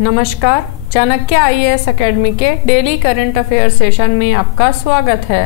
नमस्कार, Chanakya IAS academy के daily current affair session में आपका स्वागत है।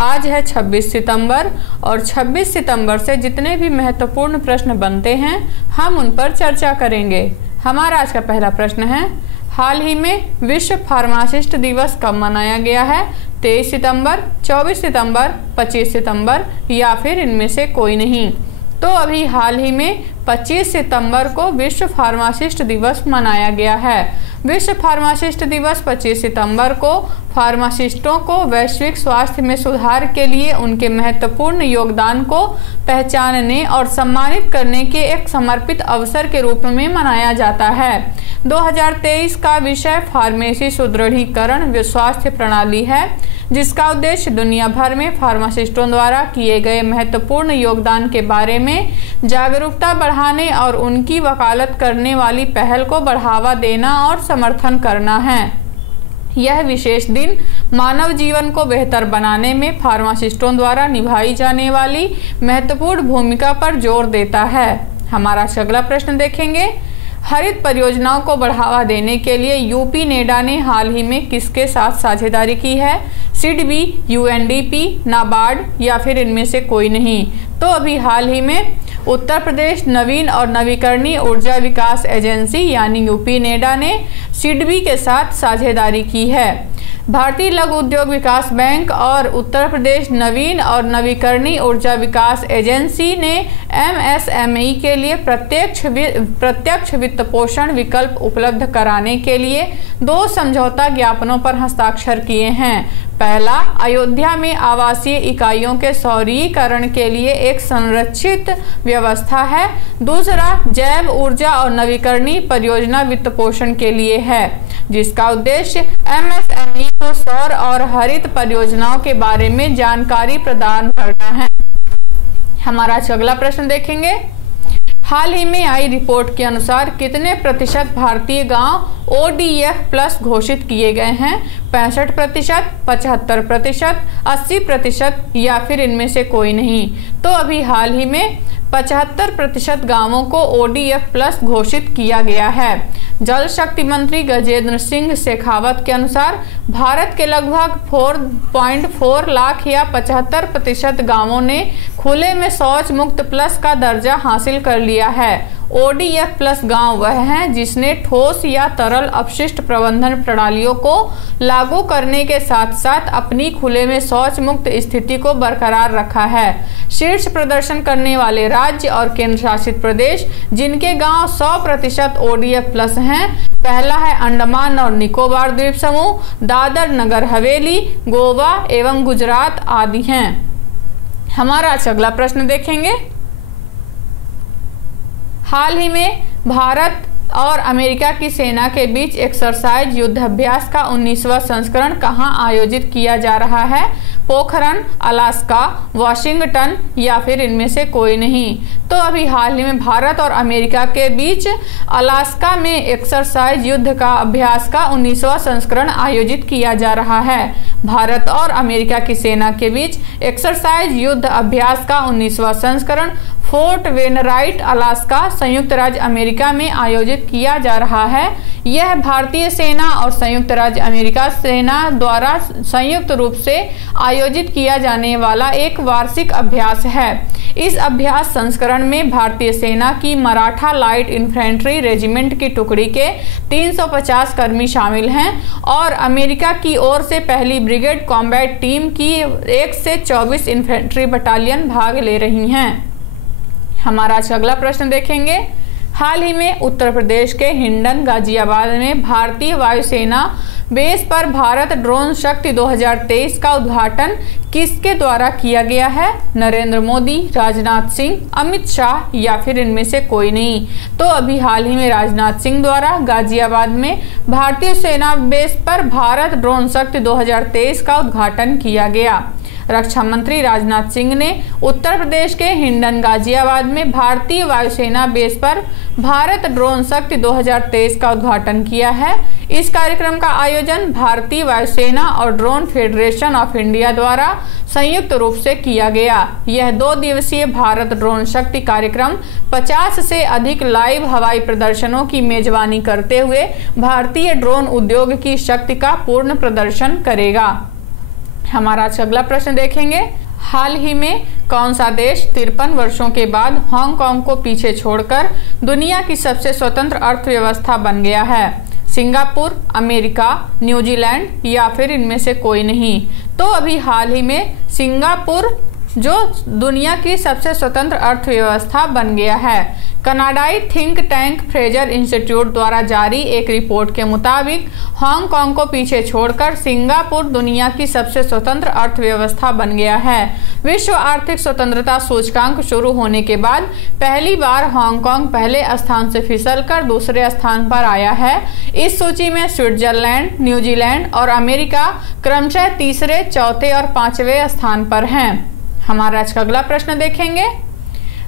आज है 26 सितंबर और 26 सितंबर से जितने भी महत्वपूर्ण प्रश्न बनते हैं हम उन पर चर्चा करेंगे। हमारा आज का पहला प्रश्न है, हाल ही में विश्व फार्मासिस्ट दिवस कब मनाया गया है? 23 सितंबर, 24 सितंबर, 25 सितंबर या फिर इनमें से कोई नहीं। तो अभी हाल ही में 25 सितंबर को विश्व फार्मासिस्ट दिवस मनाया गया है। विश्व फार्मासिस्ट दिवस 25 सितंबर को फार्मासिस्टों को वैश्विक स्वास्थ्य में सुधार के लिए उनके महत्वपूर्ण योगदान को पहचानने और सम्मानित करने के एक समर्पित अवसर के रूप में मनाया जाता है। 2023 का विषय फार्मेसी सुदृढ़ीकरण स्वास्थ्य प्रणाली है, जिसका उद्देश्य दुनिया भर में फार्मासिस्टों द्वारा किए गए महत्वपूर्ण योगदान के बारे में जागरूकता बढ़ाने और उनकी वकालत करने वाली पहल को बढ़ावा देना और समर्थन करना है। यह विशेष दिन मानव जीवन को बेहतर बनाने में फार्मासिस्टों द्वारा निभाई जाने वाली महत्वपूर्ण भूमिका पर जोर देता है। हमारा अगला प्रश्न देखेंगे, हरित परियोजनाओं को बढ़ावा देने के लिए यूपी नेडा ने हाल ही में किसके साथ साझेदारी की है? सिडबी, यूएनडीपी, नाबार्ड या फिर इनमें से कोई नहीं। तो अभी हाल ही में उत्तर प्रदेश नवीन और नवीकरणीय ऊर्जा विकास एजेंसी यानी यूपी नेडा ने सिडबी के साथ साझेदारी की है। भारतीय लघु उद्योग विकास बैंक और उत्तर प्रदेश नवीन और नवीकरणीय ऊर्जा विकास एजेंसी ने एमएसएमई के लिए प्रत्यक्ष वित्त पोषण विकल्प उपलब्ध कराने के लिए 2 समझौता ज्ञापनों पर हस्ताक्षर किए हैं। पहला, अयोध्या में आवासीय इकाइयों के सौरीकरण के लिए एक संरक्षित व्यवस्था है। दूसरा, जैव ऊर्जा और नवीकरणीय परियोजना वित्त पोषण के लिए है, जिसका उद्देश्य एमएसएमई को सौर और हरित परियोजनाओं के बारे में जानकारी प्रदान करना है। हमारा अगला प्रश्न देखेंगे, हाल ही में आई रिपोर्ट के अनुसार कितने प्रतिशत भारतीय गांव ओडीएफ प्लस घोषित किए गए हैं? 65%, 75%, 80% या फिर इनमें से कोई नहीं। तो अभी हाल ही में 75% गांवों को ओडीएफ प्लस घोषित किया गया है। जल शक्ति मंत्री गजेंद्र सिंह शेखावत के अनुसार भारत के लगभग 4.4 लाख या 75% गांवों ने खुले में शौच मुक्त प्लस का दर्जा हासिल कर लिया है। ओडीएफ प्लस गांव वह है जिसने ठोस या तरल अपशिष्ट प्रबंधन प्रणालियों को लागू करने के साथ साथ अपनी खुले में शौच मुक्त स्थिति को बरकरार रखा है। शीर्ष प्रदर्शन करने वाले राज्य और केंद्र शासित प्रदेश जिनके गांव 100% ओडीएफ प्लस हैं, पहला है अंडमान और निकोबार द्वीप समूह, दादर नगर हवेली, गोवा एवं गुजरात आदि हैं। हमारा अगला प्रश्न देखेंगे, हाल ही में भारत और अमेरिका की सेना के बीच एक्सरसाइज युद्धाभ्यास का 19वां संस्करण कहां आयोजित किया जा रहा है? पोखरण, अलास्का, वाशिंगटन या फिर इनमें से कोई नहीं। तो अभी हाल ही में भारत और अमेरिका के बीच अलास्का में एक्सरसाइज युद्ध का अभ्यास का 19वां संस्करण आयोजित किया जा रहा है। भारत और अमेरिका की सेना के बीच एक्सरसाइज युद्ध अभ्यास का 19वां संस्करण फोर्ट वेनराइट, अलास्का, संयुक्त राज्य अमेरिका में आयोजित किया जा रहा है। यह भारतीय सेना और संयुक्त राज्य अमेरिका सेना द्वारा संयुक्त रूप से आयोजित किया जाने वाला एक वार्षिक अभ्यास है। इस अभ्यास संस्करण में भारतीय सेना की मराठा लाइट इन्फेंट्री रेजिमेंट की टुकड़ी के 350 कर्मी शामिल हैं और अमेरिका की ओर से पहली ब्रिगेड कॉम्बैट टीम की 1 से 24 इन्फेंट्री बटालियन भाग ले रही हैं। हमारा अगला प्रश्न देखेंगे, हाल ही में उत्तर प्रदेश के हिंडन गाजियाबाद में भारतीय वायुसेना बेस पर भारत ड्रोन शक्ति 2023 का उद्घाटन किसके द्वारा किया गया है? नरेंद्र मोदी, राजनाथ सिंह, अमित शाह या फिर इनमें से कोई नहीं। तो अभी हाल ही में राजनाथ सिंह द्वारा गाजियाबाद में भारतीय सेना बेस पर भारत ड्रोन शक्ति 2023 का उद्घाटन किया गया। रक्षा मंत्री राजनाथ सिंह ने उत्तर प्रदेश के हिंडन गाजियाबाद में भारतीय वायुसेना बेस पर भारत ड्रोन शक्ति 2023 का उद्घाटन किया है। इस कार्यक्रम का आयोजन भारतीय वायुसेना और ड्रोन फेडरेशन ऑफ इंडिया द्वारा संयुक्त रूप से किया गया। यह 2 दिवसीय भारत ड्रोन शक्ति कार्यक्रम 50 से अधिक लाइव हवाई प्रदर्शनों की मेजबानी करते हुए भारतीय ड्रोन उद्योग की शक्ति का पूर्ण प्रदर्शन करेगा। हमारा आज अगला प्रश्न देखेंगे। हाल ही में कौन सा देश 53 वर्षों के बाद हांगकांग को पीछे छोड़कर दुनिया की सबसे स्वतंत्र अर्थव्यवस्था बन गया है? सिंगापुर, अमेरिका, न्यूजीलैंड या फिर इनमें से कोई नहीं? तो अभी हाल ही में सिंगापुर जो दुनिया की सबसे स्वतंत्र अर्थव्यवस्था बन गया है। कनाडाई थिंक टैंक फ्रेजर इंस्टीट्यूट द्वारा जारी एक रिपोर्ट के मुताबिक हांगकांग को पीछे छोड़कर सिंगापुर दुनिया की सबसे स्वतंत्र अर्थव्यवस्था बन गया है। विश्व आर्थिक स्वतंत्रता सूचकांक शुरू होने के बाद पहली बार हांगकांग पहले स्थान से फिसलकर दूसरे स्थान पर आया है। इस सूची में स्विट्जरलैंड, न्यूजीलैंड और अमेरिका क्रमशः तीसरे, चौथे और 5वें स्थान पर हैं। हमारा आज का अगला प्रश्न देखेंगे।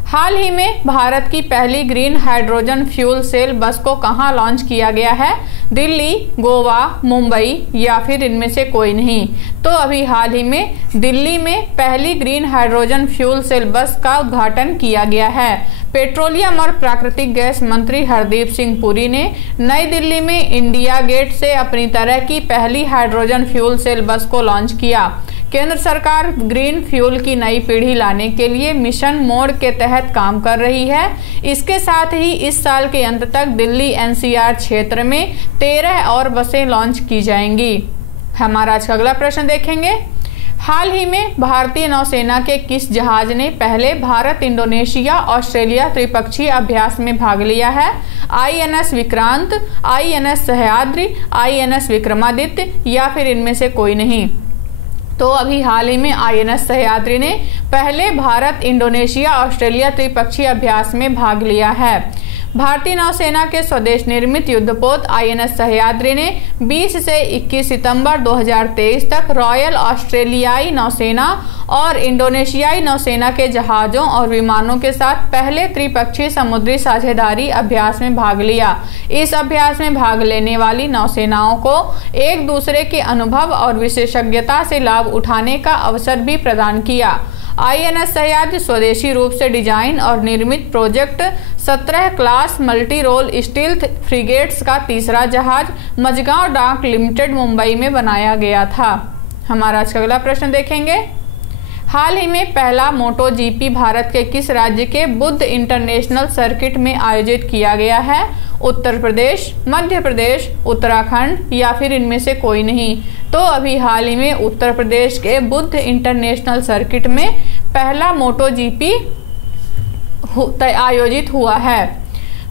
हाल ही में भारत की पहली ग्रीन हाइड्रोजन फ्यूल सेल बस को कहां लॉन्च किया गया है? दिल्ली, गोवा, मुंबई या फिर इनमें से कोई नहीं? तो अभी हाल ही में दिल्ली में पहली ग्रीन हाइड्रोजन फ्यूल सेल बस का उद्घाटन किया गया है। पेट्रोलियम और प्राकृतिक गैस मंत्री हरदीप सिंह पुरी ने नई दिल्ली में इंडिया गेट से अपनी तरह की पहली हाइड्रोजन फ्यूल सेल बस को लॉन्च किया। केंद्र सरकार ग्रीन फ्यूल की नई पीढ़ी लाने के लिए मिशन मोड के तहत काम कर रही है। इसके साथ ही इस साल के अंत तक दिल्ली एनसीआर क्षेत्र में 13 और बसें लॉन्च की जाएंगी। हमारा आज का अगला प्रश्न देखेंगे। हाल ही में भारतीय नौसेना के किस जहाज ने पहले भारत, इंडोनेशिया, ऑस्ट्रेलिया त्रिपक्षीय अभ्यास में भाग लिया है? INS Vikrant, INS Sahyadri, INS Vikramaditya या फिर इनमें से कोई नहीं? तो अभी हाल ही में INS सह्याद्री ने पहले भारत, इंडोनेशिया, ऑस्ट्रेलिया त्रिपक्षीय अभ्यास में भाग लिया है। भारतीय नौसेना के स्वदेश निर्मित युद्धपोत INS सह्याद्री ने 20 से 21 सितंबर 2023 तक रॉयल ऑस्ट्रेलियाई नौसेना और इंडोनेशियाई नौसेना के जहाज़ों और विमानों के साथ पहले त्रिपक्षीय समुद्री साझेदारी अभ्यास में भाग लिया। इस अभ्यास में भाग लेने वाली नौसेनाओं को एक दूसरे के अनुभव और विशेषज्ञता से लाभ उठाने का अवसर भी प्रदान किया। INS सह्याद्री स्वदेशी रूप से डिजाइन और निर्मित project 17 class multi role stealth frigates का तीसरा जहाज मझगांव डाक लिमिटेड मुंबई में बनाया गया था। हमारा आज का अगला प्रश्न देखेंगे। हाल ही में पहला मोटो GP भारत के किस राज्य के बुद्ध इंटरनेशनल सर्किट में आयोजित किया गया है? उत्तर प्रदेश, मध्य प्रदेश, उत्तराखंड या फिर इनमें से कोई नहीं? तो अभी हाल ही में उत्तर प्रदेश के बुद्ध इंटरनेशनल सर्किट में पहला मोटो GP आयोजित हुआ है।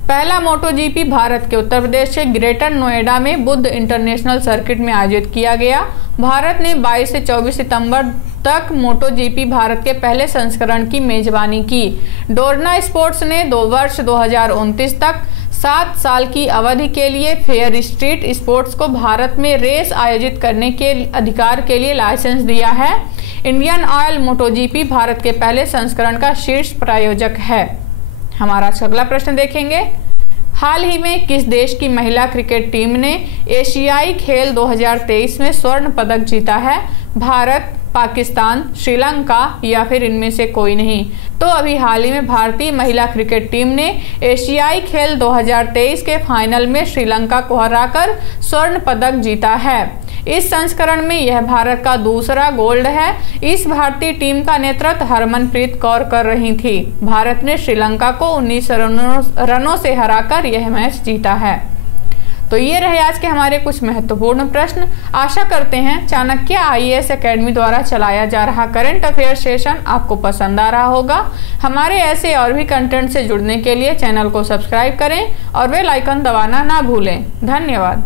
पहला मोटो GP भारत के उत्तर प्रदेश के ग्रेटर नोएडा में बुद्ध इंटरनेशनल सर्किट में आयोजित किया गया। भारत ने 22 से 24 सितंबर तक मोटो GP भारत के पहले संस्करण की मेजबानी की। डोरना स्पोर्ट्स ने 2 वर्ष 2029 तक 7 साल की अवधि के लिए फेयर स्ट्रीट स्पोर्ट्स को भारत में रेस आयोजित करने के अधिकार के लिए लाइसेंस दिया है। इंडियन ऑयल मोटो GP भारत के पहले संस्करण का शीर्ष प्रायोजक है। हमारा अगला प्रश्न देखेंगे। हाल ही में किस देश की महिला क्रिकेट टीम ने एशियाई खेल 2023 में स्वर्ण पदक जीता है? भारत, पाकिस्तान, श्रीलंका या फिर इनमें से कोई नहीं? तो अभी हाल ही में भारतीय महिला क्रिकेट टीम ने एशियाई खेल 2023 के फाइनल में श्रीलंका को हराकर स्वर्ण पदक जीता है। इस संस्करण में यह भारत का दूसरा गोल्ड है। इस भारतीय टीम का नेतृत्व हरमनप्रीत कौर कर रही थी। भारत ने श्रीलंका को 19 रनों से हराकर यह मैच जीता है। तो ये रहे आज के हमारे कुछ महत्वपूर्ण प्रश्न। आशा करते हैं चाणक्य IAS एकेडमी द्वारा चलाया जा रहा करंट अफेयर सेशन आपको पसंद आ रहा होगा। हमारे ऐसे और भी कंटेंट से जुड़ने के लिए चैनल को सब्सक्राइब करें और बेल आइकन दबाना ना भूलें। धन्यवाद।